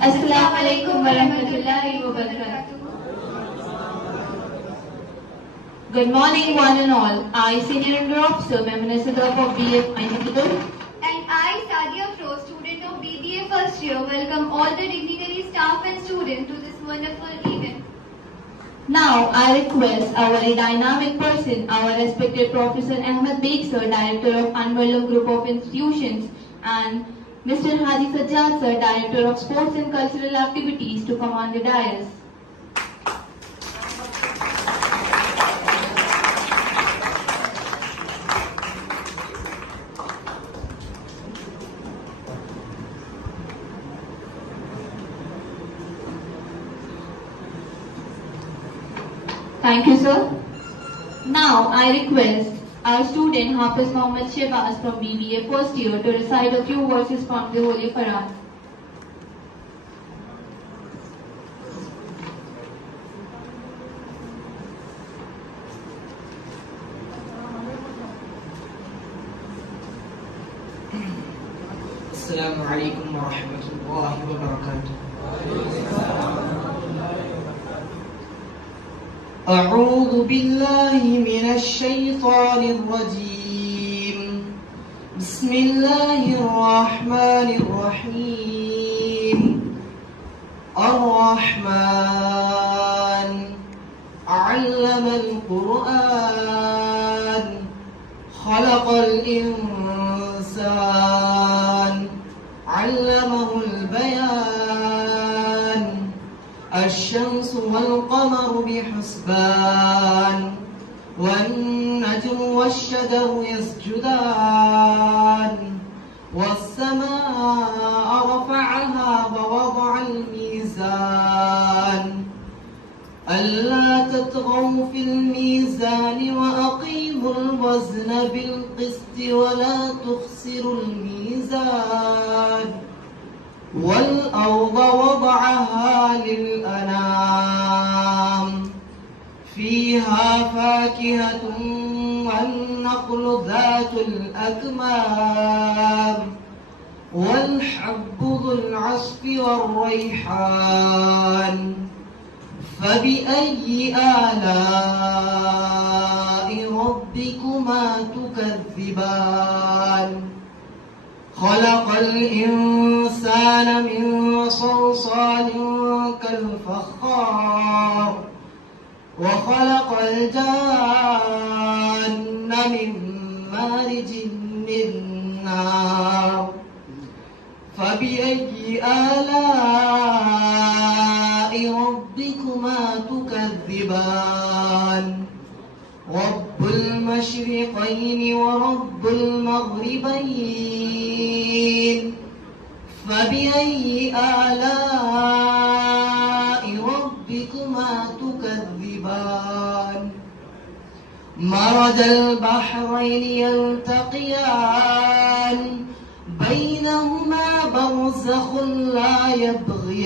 Assalamu alaikum warahmatullahi wabarakatuh. Good morning, one and all. I, Senior Under Officer, Memunah Sadaf of BF Mainakidul. And I, Sadia Fro, student of BBA first year, welcome all the dignitary staff and students to this wonderful event. Now, I request our very dynamic person, our respected Professor Ahmed Beg Sir, Director of Anwarul Group of Institutions, and Mr. Haji Sajjad Sir, Director of Sports and Cultural Activities, to command the dais. Thank you, sir. Now, I request our student Hafiz Mohammad Shehbaz from BBA first year to recite a few verses from the Holy Quran. Assalamu alaikum wa rahmatullahi wa barakatuh. أعوذ بالله من الشيطان الرجيم. بسم الله الرحمن الرحيم. الرحمن علم القرآن خلق الإنسان علمه البيان الشمس والقمر بحسبان والنجم والشجر يسجدان والسماء رفعها ووضع الميزان ألا تطغوا في الميزان وأقيموا الوزن بالقسط ولا تخسروا الميزان والأرض وضعها للأنام فيها فاكهة والنخل ذات الأكمام والحب ذو العصف والريحان فبأي آلاء ربكما تكذبان خلق الإنسان من صلصال كالفخار وخلق الجان من مارج من نار فبأي آلاء ربكما تكذبان رب المشرقين ورب المغربين فبأي آلاء ربكما تكذبان مرج البحرين يلتقيان بينهما برزخ لا يبغيان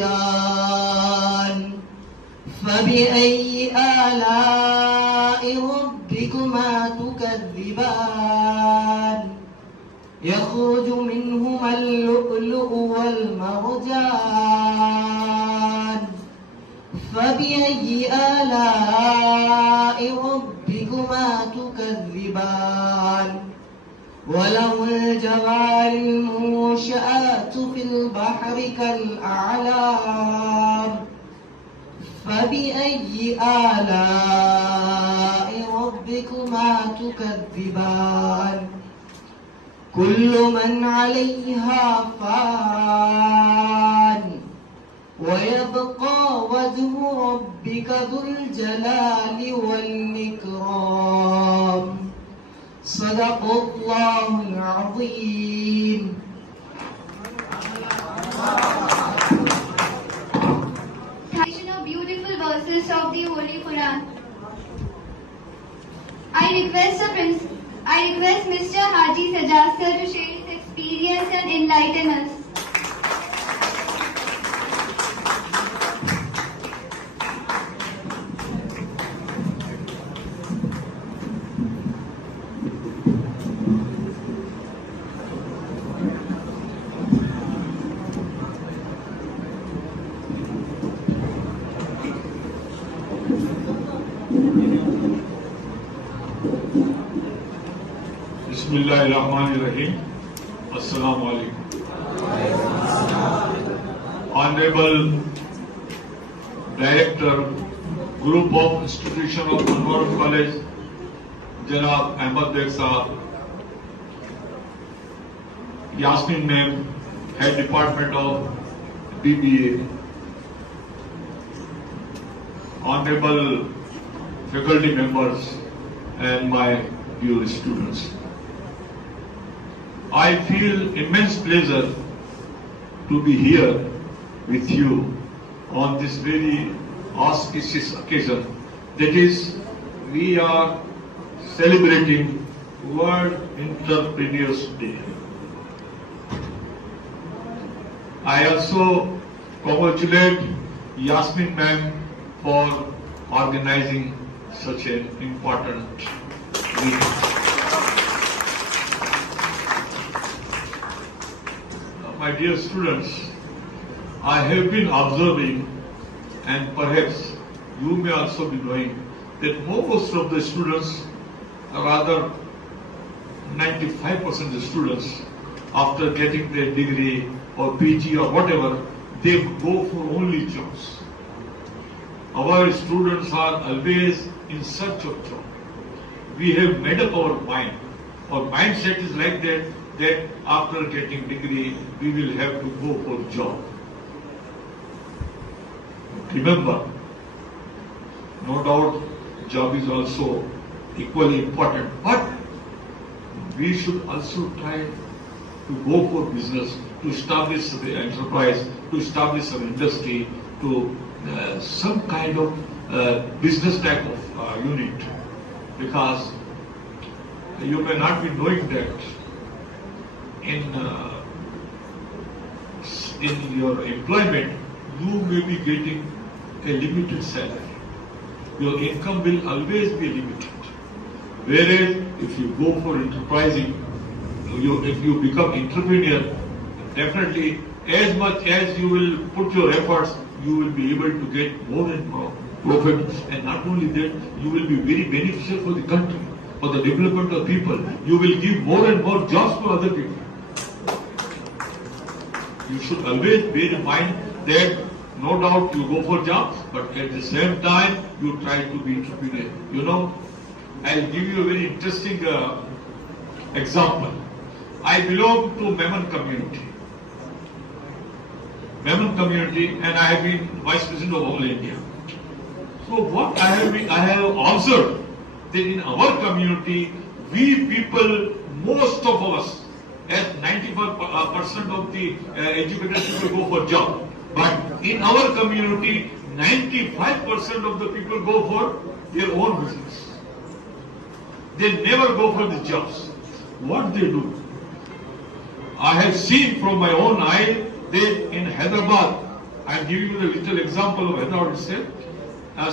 فبأي آلاء ربكما تكذبان يخرج منهما اللؤلؤ والمرجان فبأي آلاء ربكما تكذبان وله الجوار المنشآت في البحر كالأعلام فبأي آلاء ربكما تكذبان كل من عليها فان ويبقى وجه ربك ذو الجلال والإكرام صدق الله العظيم. Beautiful verses of the Holy Quran. I request Mr. Haji Sajjad Sir to share his experience and enlighten us. Bismillahirrahmanirrahim. Assalamu alaikum. Honorable Director, Group of Institution of Anwarul College, Janab Ahmad Beg Sahab, Yasmin Ma'am, Head Department of BBA, Honorable faculty members and my dear students. I feel immense pleasure to be here with you on this very auspicious occasion. That is, we are celebrating World Entrepreneurs Day. I also congratulate Yasmin Ma'am for organizing such an important meeting. My dear students, I have been observing, and perhaps you may also be knowing, that most of the students, rather 95% of the students, after getting their degree or PG or whatever, they go for only jobs. Our students are always in search of job. We have made up our mind. Our mindset is like that after getting degree, we will have to go for job. Remember, no doubt job is also equally important, but we should also try to go for business, to establish the enterprise, to establish an industry, to some kind of business type of unit, because you may not be knowing that in your employment you may be getting a limited salary. Your income will always be limited. Whereas if you go for enterprising, if you become entrepreneur, definitely as much as you will put your efforts, you will be able to get more and more profit, and not only that, you will be very beneficial for the country, for the development of people. You will give more and more jobs for other people. You should always bear in mind that no doubt you go for jobs, but at the same time you try to be entrepreneur. You know, I'll give you a very interesting example. I belong to Memon community. Memon community, and I have been Vice President of All India. So what I have observed that in our community, we people, most of us, as 95% of the educated people go for job. But in our community, 95% of the people go for their own business. They never go for the jobs. What they do? I have seen from my own eye that in Hyderabad, I am giving you a little example of Hyderabad itself.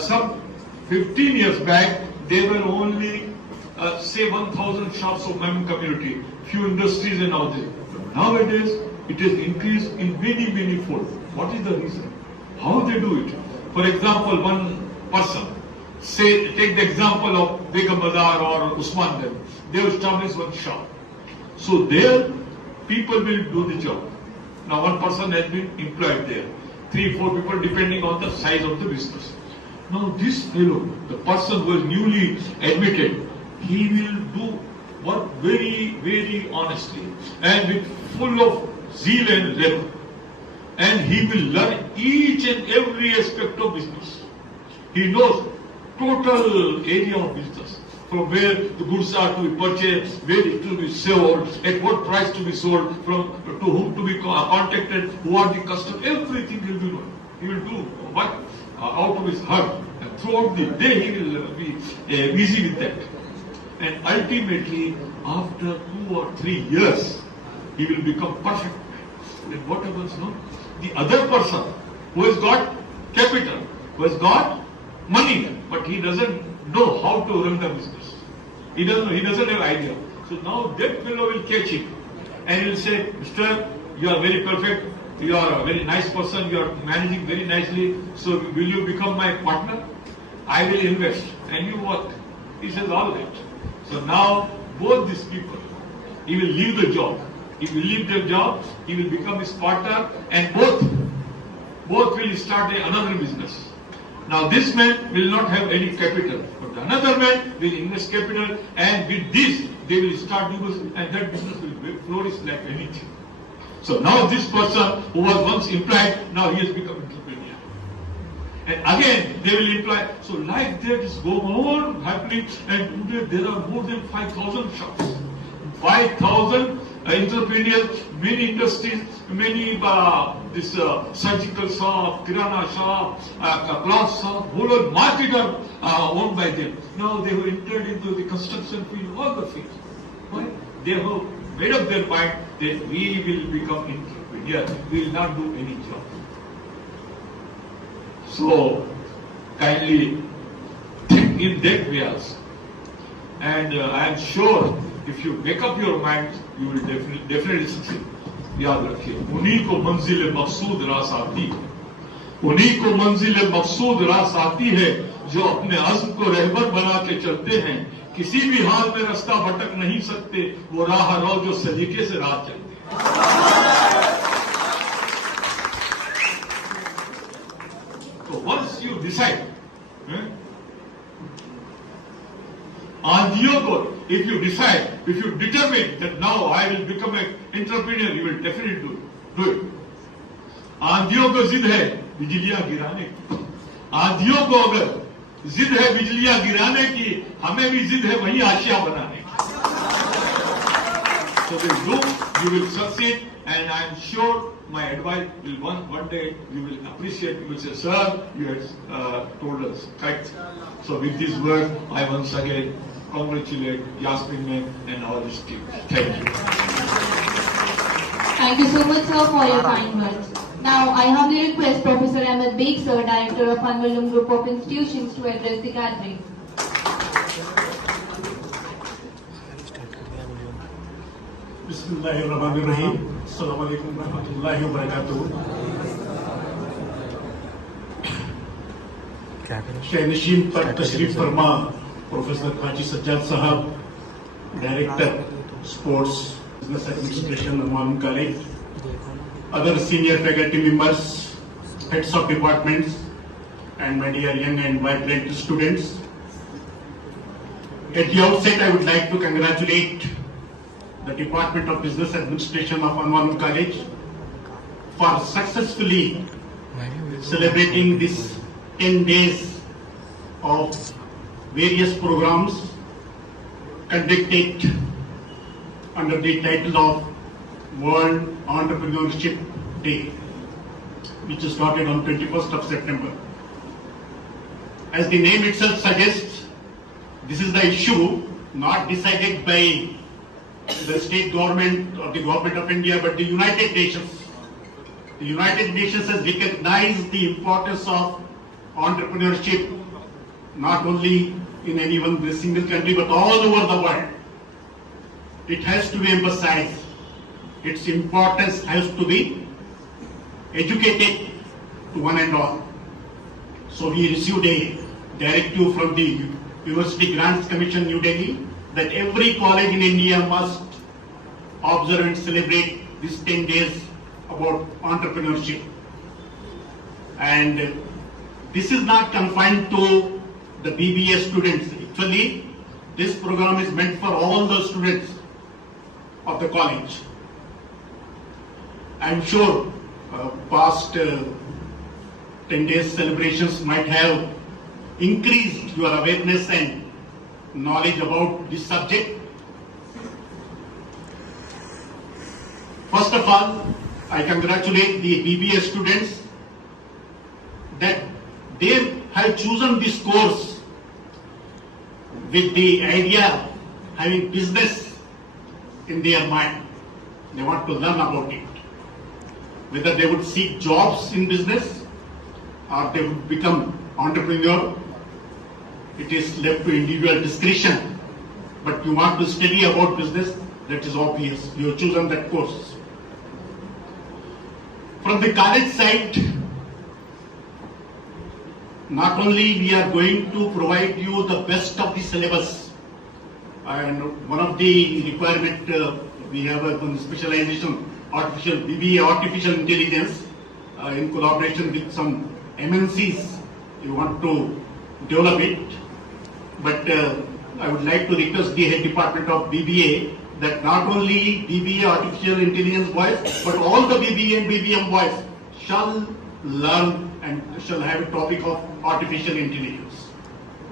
Some 15 years back, there were only say 1,000 shops of Memon community, few industries and all this. Nowadays, it has increased in many fold. What is the reason? How they do it? For example, one person, say, take the example of Begum Bazaar or Usman Dem. They have established one shop. So there, people will do the job. Now one person has been employed there. 3-4 people depending on the size of the business. Now this fellow, the person who is newly admitted, he will do work very honestly and with full of zeal and labor. And he will learn each and every aspect of business. He knows total area of business, from where the goods are to be purchased, where it will be sold, at what price to be sold, from to whom to be contacted, who are the customers, everything he will be doing. He will do what out of his heart, and throughout the day he will be busy with that. And ultimately, after 2 or 3 years, he will become perfect. Then what happens now? The other person who has got capital, who has got money, but he doesn't know how to run the business. He doesn't have idea. So now that fellow will catch him and he will say, Mr. You are very perfect, you are a very nice person, you are managing very nicely, so will you become my partner? I will invest and you work. He says, all right. So now both these people, he will leave the job. He will leave the job, he will become his partner, and both will start another business. Now this man will not have any capital, but another man will invest capital, and with this they will start business, and that business will flourish like anything. So now this person who was once employed, now he has become entrepreneur. And again they will employ. So like that is going on happening, and today there are more than 5,000 shops. 5,000 entrepreneurs, many industries, many surgical shop, kirana shop, cloth shop, whole market are owned by them. Now they have entered into the construction field, all the fields. Why? They have made up their mind that we will become entrepreneurs. We will not do any job. So kindly think in that way also. And I am sure if you make up your mind, you will definitely succeed. याद रखिए, उन्हीं को मंजिल मकसूद रास आती है, उन्हीं को मंजिल मकसूद रास आती है जो अपने अज़्म को रहबर बना के चलते हैं। किसी भी हाल में रास्ता भटक नहीं सकते, वो राह रो जो सलीके से राह चलते हैं। So once you decide, आंधियों को, if you decide, if you determine that now I will become an entrepreneur, you will definitely do it. आंधियों को जिद है बिजलियां गिराने की, आंधियों को अगर जिद है बिजलियां गिराने की, हमें भी जिद है वही आशिया बनाने की. So they do, you will succeed, and I am sure my advice will one day you will appreciate. You will say, sir, you had told us correct. So with these words, I once again congratulate Yasmin ma'am and our team. Thank you. Thank you so much, sir, for your kind words. Now, I humbly request Professor Ahmed Baig, sir, Director of Anwarul Group of Institutions, to address the gathering. Bismillahirrahmanirrahim. Assalamu alaikum warahmatullahi wabarakatuh. शहनशीन पर तशरीफ फरमा professor हाजी सज्जाद साहब, director sports business administration Anwarul college, other senior faculty members, heads of departments, and my dear young and vibrant students. At the outset, I would like to congratulate the Department of Business Administration of Anwarul College for successfully celebrating this 10 days of various programs conducted under the title of World Entrepreneurship Day, which started on 21st of September. As the name itself suggests, this is the issue not decided by the state government or the government of India, but the United Nations. The United Nations has recognized the importance of entrepreneurship not only in any one single country but all over the world. It has to be emphasized. Its importance has to be educated to one and all. So we received a directive from the University Grants Commission, New Delhi, that every college in India must observe and celebrate these 10 days about entrepreneurship. And this is not confined to the BBA students. Actually, this program is meant for all the students of the college. I'm sure past 10 days celebrations might have increased your awareness and knowledge about this subject. First of all, I congratulate the BBA students that they have chosen this course with the idea of having business in their mind. They want to learn about it. Whether they would seek jobs in business or they would become entrepreneur, it is left to individual discretion. But you want to study about business, that is obvious. You have chosen that course. From the college side, not only we are going to provide you the best of the syllabus, and one of the requirement we have a specialization, artificial BBA, artificial intelligence, in collaboration with some MNCs. We want to develop it, but I would like to request the head department of BBA that not only BBA artificial intelligence boys, but all the BBA and BBM boys shall learn and shall have a topic of artificial intelligence.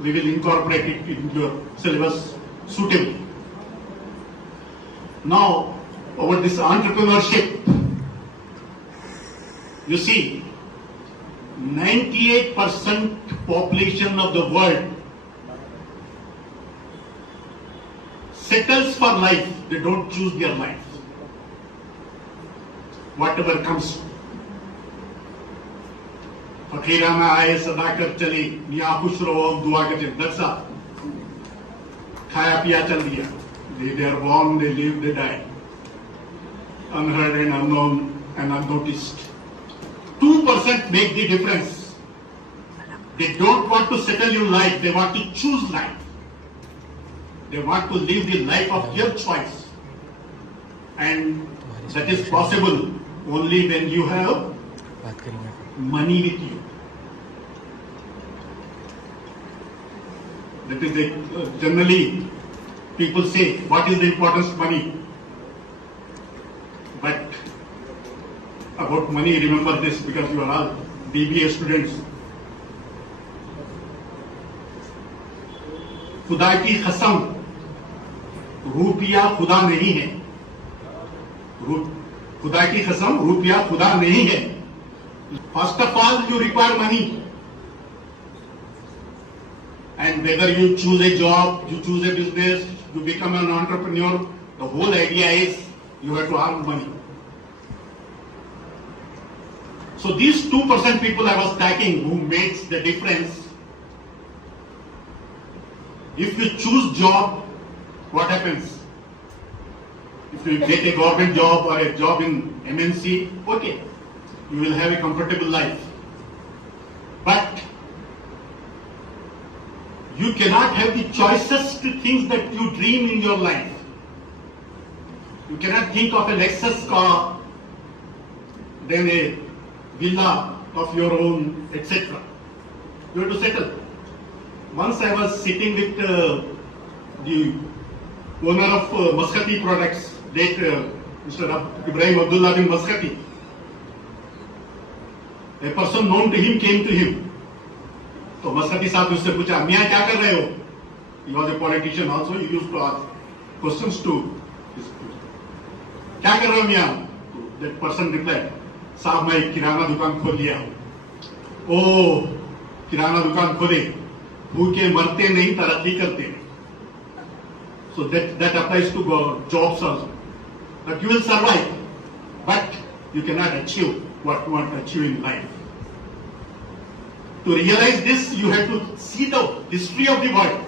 We will incorporate it into your syllabus suitably. Now, over this entrepreneurship, you see, 98% population of the world settles for life. They don't choose their life. Whatever comes. Fakirana आए सदाकर चली मियाँ खुश रहो दुआ करते that's all. खाया पिया चल दिया. They are born, they live, they die. Unheard and unknown and unnoticed. 2% make the difference. They don't want to settle in life, they want to choose life. They want to live the life of their choice. And that is possible only when you have money with you. That is the, generally people say, what is the importance of money? But about money, remember this because you are all BBA students. खुदा की कसम, रुपया खुदा नहीं है. खुदा की कसम, रुपया खुदा नहीं है. First of all, you require money. And whether you choose a job, you choose a business, you become an entrepreneur, the whole idea is you have to earn money. So these 2% people I was talking who makes the difference. If you choose job, what happens? If you get a government job or a job in MNC, okay, you will have a comfortable life. But you cannot have the choicest things that you dream in your life. You cannot think of a Lexus car, then a villa of your own, etc. You have to settle. Once I was sitting with the owner of Muscati products, late Mr. Ibrahim Abdullah bin Muscati. A person known to him came to him. So Muscati साहब ने उससे पूछा, मियाँ क्या कर रहे हो? He was a politician also. He used to ask questions to his people. क्या कर रहे हो मियाँ? That person replied, साहब मैं एक किराना दुकान खोल लिया हूँ. ओह, किराना दुकान खोले, भूखे मरते नहीं तरक्की करते. So that applies to jobs also. But you will survive, but you cannot achieve what you want to achieve in life. To realize this, you have to see the history of the world.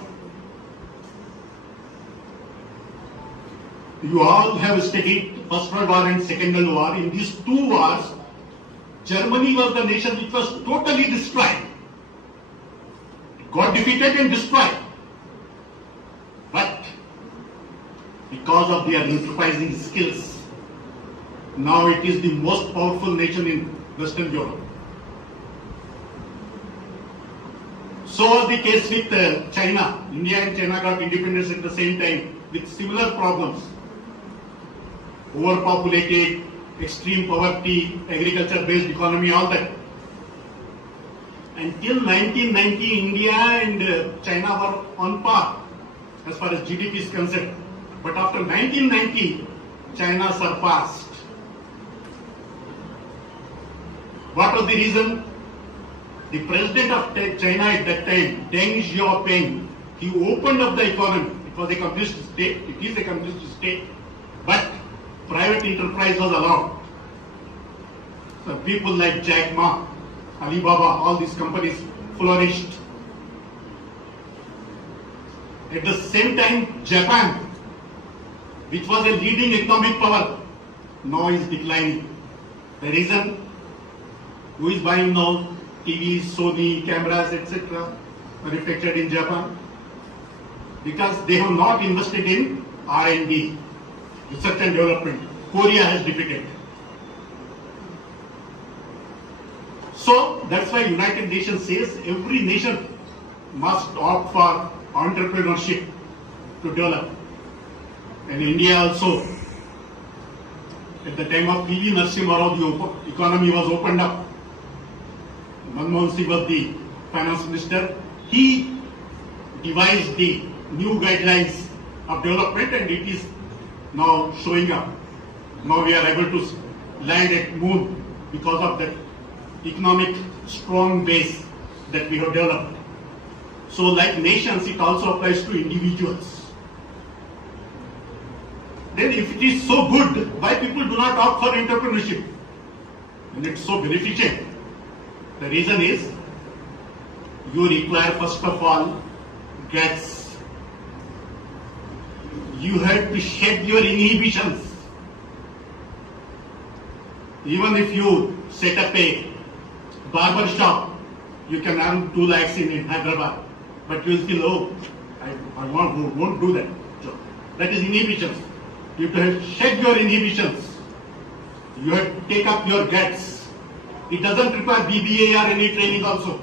You all have studied First World War and Second World War. In these two wars, Germany was the nation which was totally destroyed. It got defeated and destroyed. But because of their enterprising skills, now it is the most powerful nation in Western Europe. So was the case with China. India and China got independence at the same time with similar problems. Overpopulated, extreme poverty, agriculture-based economy, all that. Until 1990, India and China were on par as far as GDP is concerned. But after 1990, China surpassed. What was the reason? The president of China at that time, Deng Xiaoping, he opened up the economy. It was a communist state, it is a communist state, but private enterprise was allowed. So people like Jack Ma, Alibaba, all these companies flourished. At the same time, Japan, which was a leading economic power, now is declining. The reason? Who is buying now TVs, Sony, cameras, etc. manufactured in Japan? Because they have not invested in R&D. research and development. Korea has defeated. So that's why United Nations says every nation must opt for entrepreneurship to develop. And India also, at the time of P.V. Narasimha Rao, the economy was opened up. Manmohan Singh was the finance minister. He devised the new guidelines of development and it is now showing up. Now we are able to land at moon because of that economic strong base that we have developed. So like nations, it also applies to individuals. Then if it is so good, why people do not opt for entrepreneurship? And it's so beneficial. The reason is, you require first of all guts. You have to shed your inhibitions. Even if you set up a barber shop, you can earn 2 lakhs in Hyderabad, but you will feel, oh, I won't do that job. That is inhibitions. You have to shed your inhibitions. You have to take up your guts. It doesn't require BBA or any training also.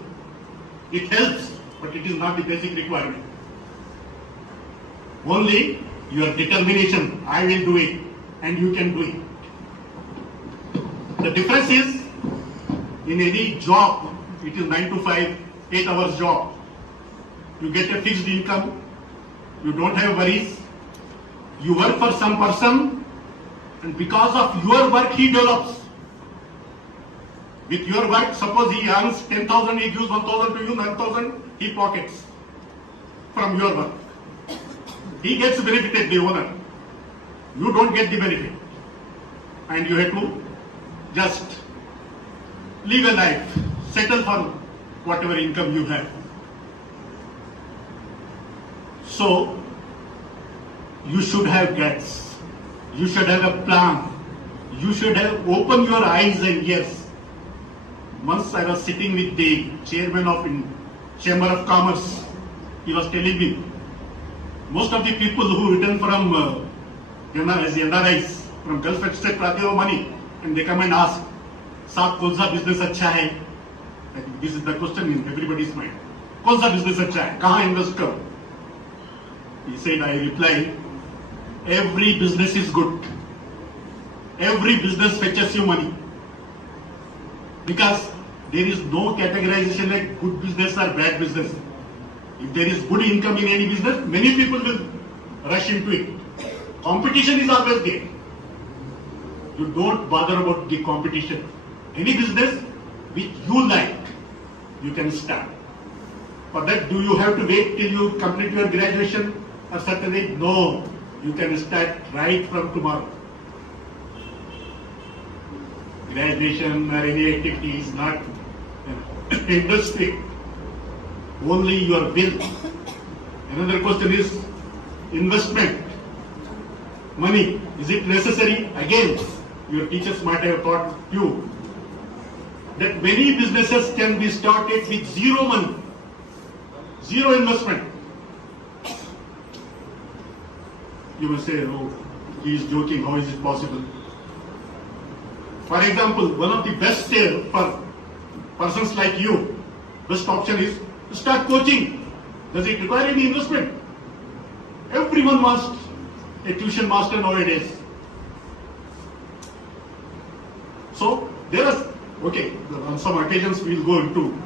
It helps, but it is not the basic requirement. Only your determination, I will do it, and you can do it. The difference is, in any job, it is 9 to 5, 8 hours job. You get a fixed income, you don't have worries, you work for some person, and because of your work he develops. With your work, suppose he earns 10,000, he gives 1,000 to you, 9,000 he pockets from your work. He gets benefited, the owner. You don't get the benefit. And you have to just live a life, settle for whatever income you have. So, you should have guts. You should have a plan. You should have opened your eyes and ears. Once I was sitting with the chairman of Chamber of Commerce. He was telling me, most of the people who return from as NRIs from Gulf State they have money and they come and ask, "Saab, kaun sa business अच्छा है?" I think this is the question in everybody's mind. "Kaun sa business अच्छा है? कहाँ invest करूँ?" He said, I replied, every business is good. Every business fetches you money. Because there is no categorization like good business or bad business. If there is good income in any business, many people will rush into it. Competition is always there. You don't bother about the competition. Any business which you like, you can start. For that, do you have to wait till you complete your graduation or certain age? No. You can start right from tomorrow. Graduation or any activity is not industry. Only your will. Another question is investment. Money. Is it necessary? Again, your teachers might have taught you that many businesses can be started with zero money, zero investment. You will say, oh, he is joking, how is it possible? For example, one of the best sale for persons like you, best option is to start coaching. Does it require any investment? Everyone wants a tuition master nowadays. So, there are, okay, on some occasions we will go into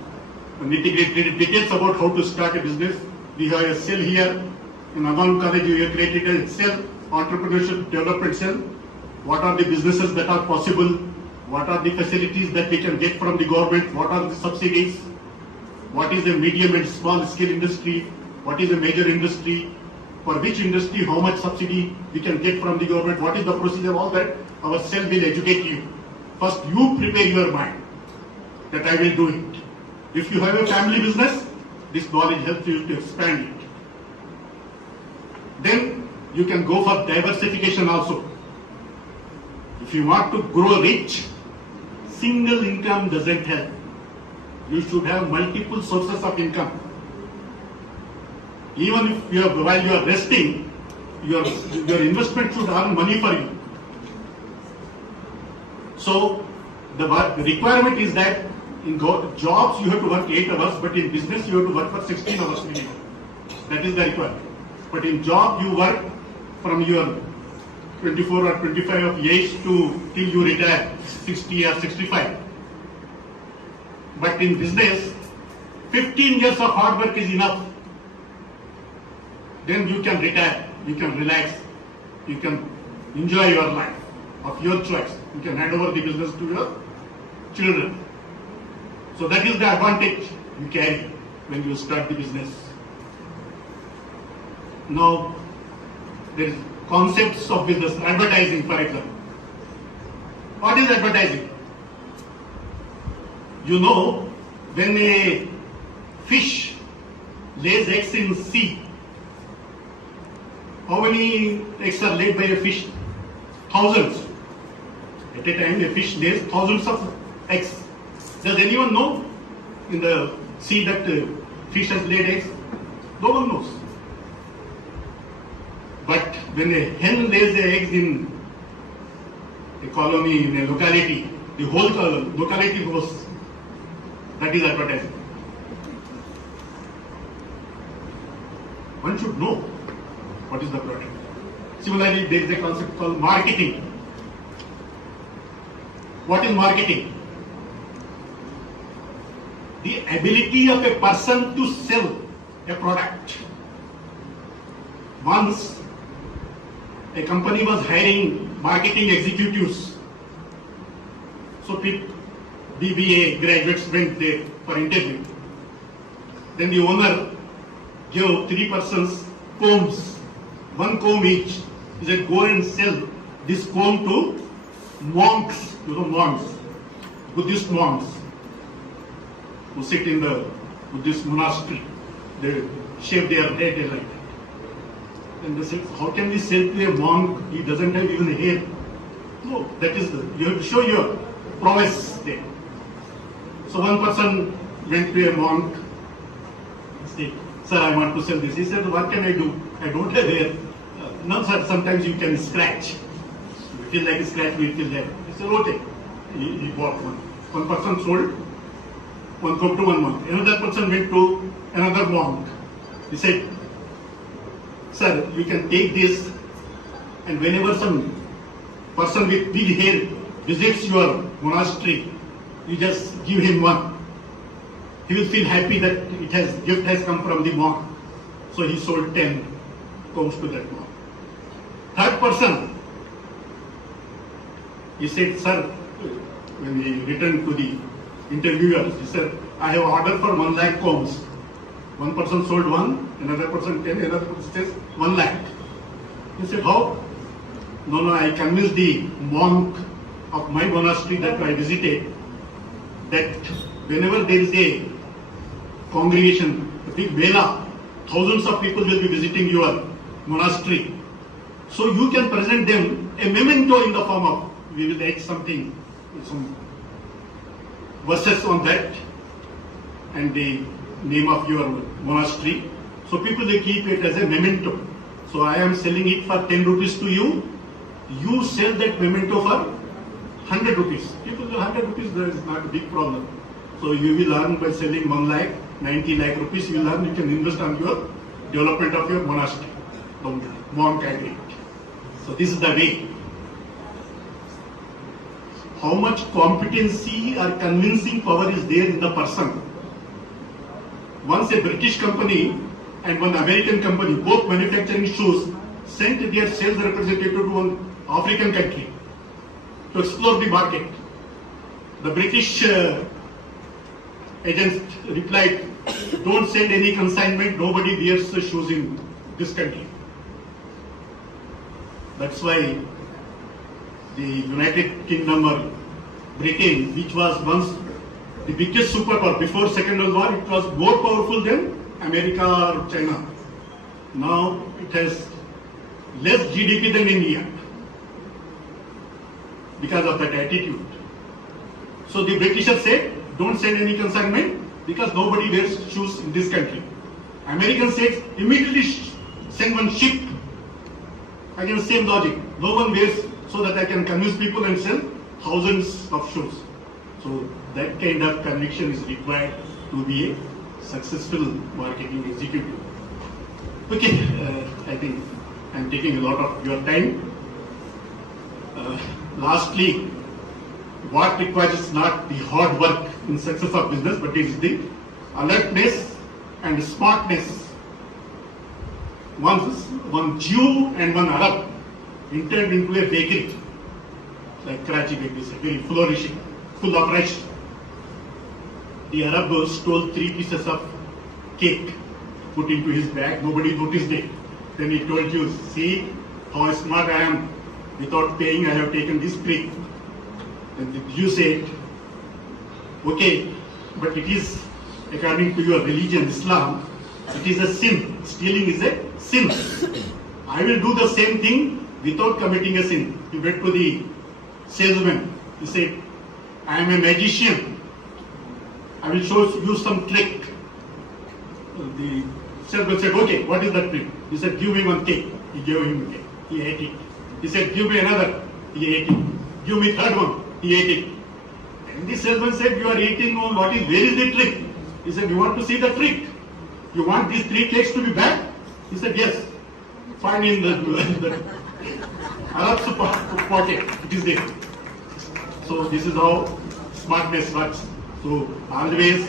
nitty-gritty details about how to start a business. We have a cell here. In Anwarul College, we have created a cell, entrepreneurship development cell. What are the businesses that are possible? What are the facilities that we can get from the government? What are the subsidies? What is a medium and small scale industry? What is a major industry? For which industry, how much subsidy we can get from the government? What is the procedure? All that our cell will educate you. First, you prepare your mind that I will do it. If you have a family business, this knowledge helps you to expand it. Then you can go for diversification also. If you want to grow rich, single income doesn't help. You should have multiple sources of income. Even if while you are resting, your investment should earn money for you. So the requirement is that in jobs you have to work 8 hours, but in business you have to work for 16 hours minimum. That is the requirement. But in job you work from your 24 or 25 of age to till you retire, 60 or 65. But in business, 15 years of hard work is enough. Then you can retire, you can relax, you can enjoy your life of your choice. You can hand over the business to your children. So that is the advantage you carry when you start the business. Now, there is concepts of business, advertising for example. What is advertising? You know, when a fish lays eggs in sea, how many eggs are laid by a fish? Thousands. At a time, a fish lays thousands of eggs. Does anyone know in the sea that fish has laid eggs? No one knows. But when a hen lays the eggs in a colony, in a locality, the whole locality goes. That is advertising. One should know what is the product. Similarly, there is a concept called marketing. What is marketing? The ability of a person to sell a product. Once, a company was hiring marketing executives. So BBA graduates went there for interview. Then the owner gave 3 persons combs, 1 comb each. He said, go and sell this comb to monks, monks, Buddhist monks who sit in the Buddhist monastery. They shave their head like that. And they said, how can we sell to a monk? He doesn't have even hair. No, that is you have to show your prowess there. So one person went to a monk and said, sir, I want to sell this. He said, what can I do? I don't have hair. No, sir, sometimes you can scratch. You feel like a scratch, we feel that. He said, okay. He bought one. One person sold one comb to one monk. Another person went to another monk. He said, sir, you can take this, and whenever some person with big hair visits your monastery, you just give him one. He will feel happy that gift has come from the monk. So he sold 10 combs to that monk. Third person, he said, sir, when he returned to the interviewer, he said, I have ordered for 1 lakh combs. One person sold 1, another person 10, another person says 1 lakh. He said, how? No, I convinced the monk of my monastery that I visited that whenever there is a congregation, a big vela, thousands of people will be visiting your monastery. So you can present them a memento in the form of, we will add something, some verses on that and the name of your monastery. So people they keep it as a memento. So I am selling it for 10 rupees to you. You sell that memento for 100 rupees. People say 100 rupees, that is not a big problem. So you will earn by selling 1 lakh, 90 lakh rupees you will earn. You can invest on your development of your monastery. The monk agreed. So this is the way. How much competency or convincing power is there in the person? Once a British company and one American company, both manufacturing shoes, sent their sales representative to one African country to explore the market. The British agent replied, don't send any consignment, nobody wears shoes in this country. That's why the United Kingdom or Britain, which was once the biggest superpower before Second World War, it was more powerful than America or China. Now it has less GDP than India because of that attitude. So the Britishers said, don't send any consignment because nobody wears shoes in this country. Americans said, immediately send one ship Again, same logic. No one wears so that I can convince people and sell thousands of shoes. So that kind of conviction is required to be a successful marketing executive. Okay, I think I'm taking a lot of your time. Lastly, what requires not the hard work in success of business, but it is the alertness and smartness. One Jew and one Arab entered into a bakery, like Karachi bakery, very flourishing, full of rice. The Arab stole 3 pieces of cake, put into his bag, nobody noticed it. Then he told you, see how smart I am. Without paying, I have taken this trick. And the Jew said, okay, but it is, according to your religion, Islam, it is a sin. Stealing is a sin. I will do the same thing without committing a sin. He went to the salesman. He said, I am a magician. I will show you some trick. The salesman said, okay, what is that trick? He said, give me one cake. He gave him a cake. He ate it. He said, give me another. He ate it. Give me third one. He ate it. And the salesman said, you are eating on where is the trick? He said, you want to see the trick? You want these 3 cakes to be back? He said, yes. Find in the Arab's pocket. It is there. So this is how smartness works. So always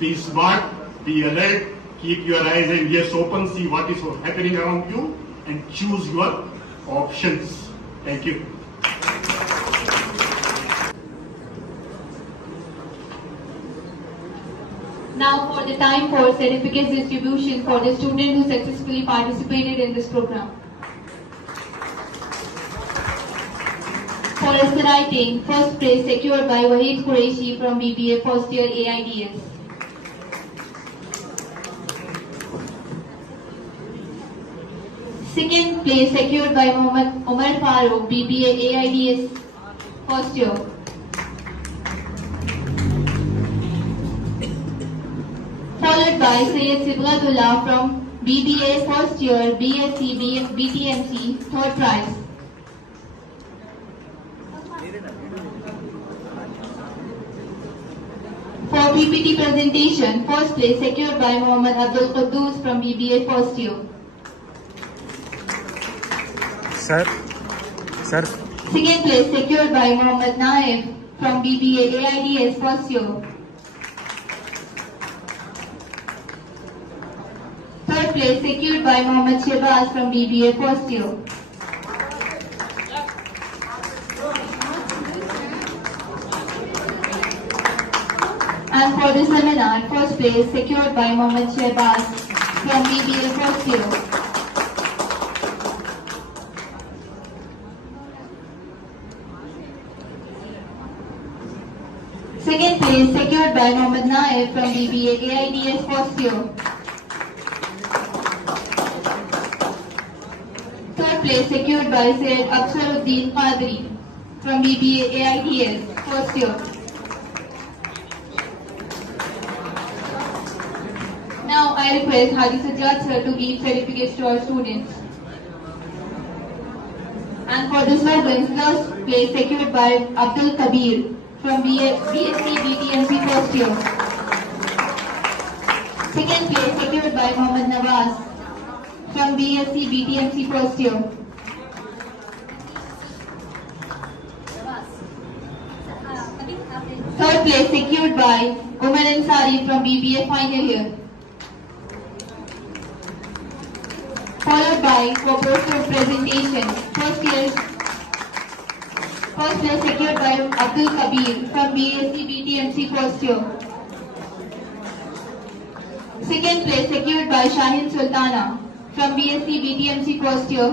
be smart, be alert, keep your eyes and ears open, see what is happening around you, and choose your options. Thank you. Now for the time for certificates distribution for the student who successfully participated in this program. For essay writing, first place secured by Wahid Qureshi from BBA first year AIDS. Second place secured by Mohammad Omar Farooq, BBA AIDS first year. Followed by Syed Sibghatullah from BBA first year BSc BTMC third prize. For PPT presentation, first place secured by Muhammad Abdul Quddus from BBA first year. Sir. Second place secured by Muhammad Naif from BBA AIDS first year. Third place secured by Muhammad Shehbaz from BBA first year. And for the seminar, first place secured by Muhammad Shehbaz from BBA first year. Second place secured by Muhammad Naif from BBA AIDS first year. Third place secured by Syed Aksaruddin Qadri from BBA AIDS first year. Now I request Hadi Sajjad sir to give certificates to our students. And for the slogans, first place secured by Abdul Kabir from BSc BTMC first year. Second place secured by Mohammad Nawaz from BSc BTMC first year. Third place secured by Umar Ansari from BBA final year. Followed by for poster presentation, first place secured by Abdul Kabir from BSc BTMC first year. Second place secured by Shahin Sultana from BSc BTMC first year.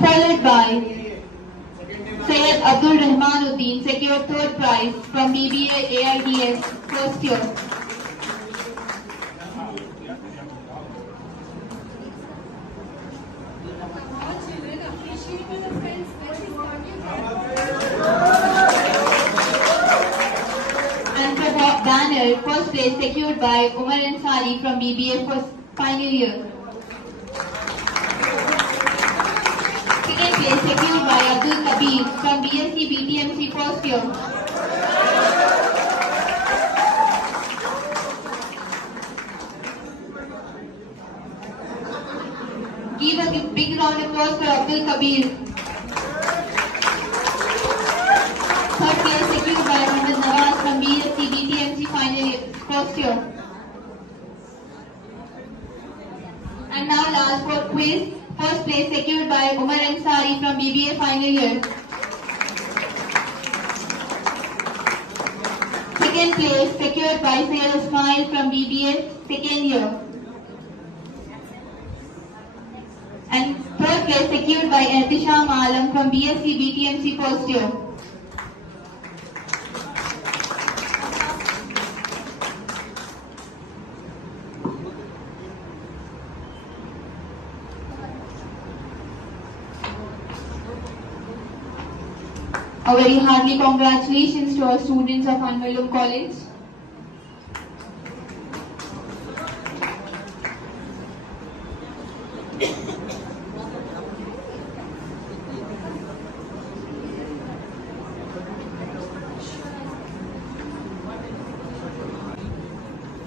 Followed by Syed Abdul Rahmanuddin secured third prize from BBA AIDS first year. All children appreciate the friends that is not your Honor, first place secured by Umar Ansari from BBA first final year. Second place secured by Abdul Kabir from BSc BTMC first year. Give a big round of applause for Abdul Kabir. Third place secured by Mohammad Nawaz from BSc BTMC final year, first year. And now last for quiz. First place secured by Umar Ansari from BBA final year. Second place secured by Sayyid Ismail from BBA second year. And third place secured by Ehtisham Alam from BSc BTMC first year. A very hearty congratulations to our students of Anwarul College.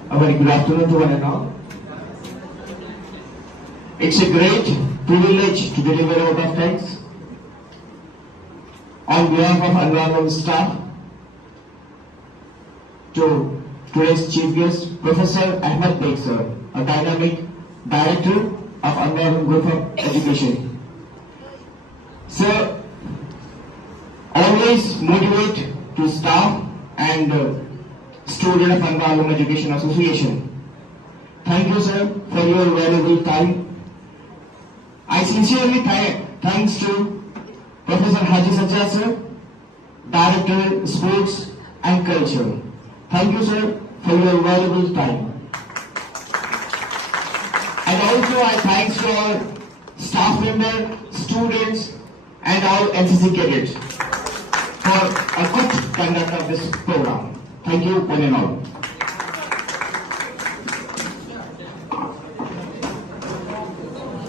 A very good afternoon to one and all. It's a great privilege to deliver a vote of thanks on behalf of Anwarul staff to today's chief guest, Professor Ahmed Beg sir, a dynamic director of Anwarul Group of Education. Sir, always motivate to staff and student of Anwarul Education Association. Thank you, sir, for your valuable time. I sincerely thanks to Professor Haji Sajjad sir, Director Sports and Culture. Thank you, sir, for your valuable time. And also I thanks to our staff member, students, and all NCC cadets for a good conduct of this program. Thank you, one and all.